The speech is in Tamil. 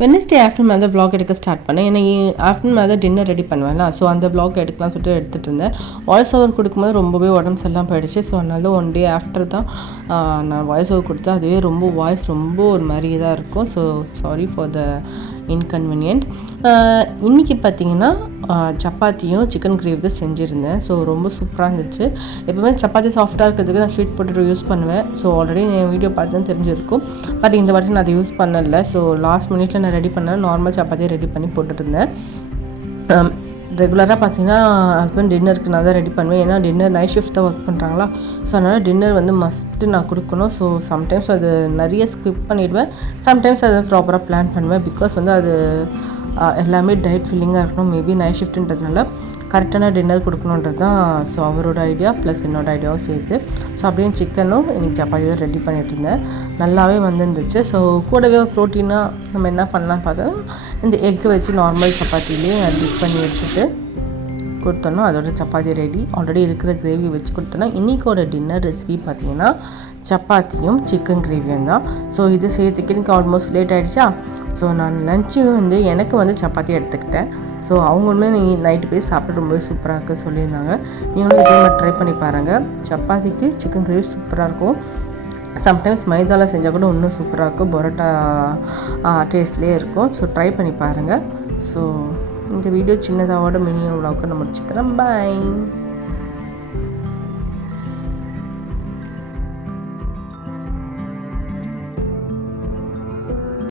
வெட்னஸ்டே ஆஃப்டர்நூன் மேலே தான் vlog எடுக்க ஸ்டார்ட் பண்ணேன். ஏன்னா ஆஃப்டர்நூன் மேலே தான் டின்னர் ரெடி பண்ணுவேன்ல. ஸோ அந்த vlog எடுக்கலாம் சொல்லிட்டு எடுத்துகிட்டு இருந்தேன். வாய்ஸ் ஓவர் கொடுக்கும்போது ரொம்பவே உடம்பு சரியில்லாமல் போயிடுச்சு. ஸோ அதனால ஒன் டே ஆஃப்டர் தான் நான் வாய்ஸ் ஓவர் கொடுத்தேன். அதுவே வாய்ஸ் ரொம்ப ஒரு மாதிரி தான் இருக்கும். So sorry for the inconvenient. இன்றைக்கி பார்த்திங்கன்னா சப்பாத்தியும் சிக்கன் கிரேவி தான் செஞ்சுருந்தேன். ஸோ ரொம்ப சூப்பராக இருந்துச்சு. எப்போவுமே சப்பாத்தி சாஃப்டாக இருக்கிறதுக்கு நான் ஸ்வீட் பொட்டேட்டோ யூஸ் பண்ணுவேன். ஸோ ஆல்ரெடி என் வீடியோ பார்த்து தான் தெரிஞ்சிருக்கும். பட் இந்த வாட்டி நான் அதை யூஸ் பண்ணலை. ஸோ லாஸ்ட் மினிட்ல நான் ரெடி பண்ணேன். நார்மல் சப்பாத்தியை ரெடி பண்ணி போட்டுருந்தேன். ரெகுலராக பார்த்தீங்கன்னா ஹஸ்பண்ட் டின்னருக்கு நான் தான் ரெடி பண்ணுவேன். ஏன்னா டின்னர் நைட் ஷிஃப்ட் தான் ஒர்க் பண்ணுறாங்களா. ஸோ அதனால் டின்னர் மஸ்ட்டு நான் கொடுக்கணும். ஸோ சம்டைம்ஸ் அது நிறைய ஸ்கிப் பண்ணிவிடுவேன். சம்டைம்ஸ் அதை ப்ராப்பராக பிளான் பண்ணுவேன். பிகாஸ் அது எல்லாமே டயட் ஃபில்லிங்காக இருக்கணும். மேபி நைட் ஷிஃப்ட்டுன்றதுனால கரெக்டான டின்னர் கொடுக்கணுன்றது தான் ஸோ அவரோட ஐடியா ப்ளஸ் என்னோடய ஐடியாவும் சேர்த்து. ஸோ அப்படியே சிக்கனும் இன்றைக்கி சப்பாத்தி தான் ரெடி பண்ணிகிட்டு இருந்தேன். நல்லாவே வந்துருந்துச்சு. ஸோ கூடவே ப்ரோட்டீனாக நம்ம என்ன பண்ணலான்னு பார்த்தா இந்த எக்கு வச்சு நார்மல் சப்பாத்திலேயே டிப் பண்ணி எடுத்துகிட்டு கொடுத்தோன்னா அதோட சப்பாத்தி ரெடி. ஆல்ரெடி இருக்கிற கிரேவி வச்சு கொடுத்தோன்னா இன்றைக்கோட டின்னர் ரெசிபி பார்த்திங்கன்னா சப்பாத்தியும் சிக்கன் கிரேவியும் தான். ஸோ இது செய்யறதுக்கு எனக்கு ஆல்மோஸ்ட் லேட் ஆகிடுச்சா. ஸோ நான் லஞ்சு எனக்கு சப்பாத்தி எடுத்துக்கிட்டேன். ஸோ அவங்களுமே நைட்டு போய் சாப்பிட்டு ரொம்பவே சூப்பராக இருக்குது சொல்லியிருந்தாங்க. நீங்களும் இதே மாதிரி ட்ரை பண்ணி பாருங்கள். சப்பாத்திக்கு சிக்கன் கிரேவி சூப்பராக இருக்கும். சம்டைம்ஸ் மைதாவில் செஞ்சால் கூட இன்னும் சூப்பராக இருக்கும். பரோட்டா டேஸ்ட்லேயே இருக்கும். ஸோ ட்ரை பண்ணி பாருங்கள். ஸோ இந்த வீடியோ சின்னதாவோட மினியம் விளாக்கு நான் முடிச்சுக்கிறேன். பாய்.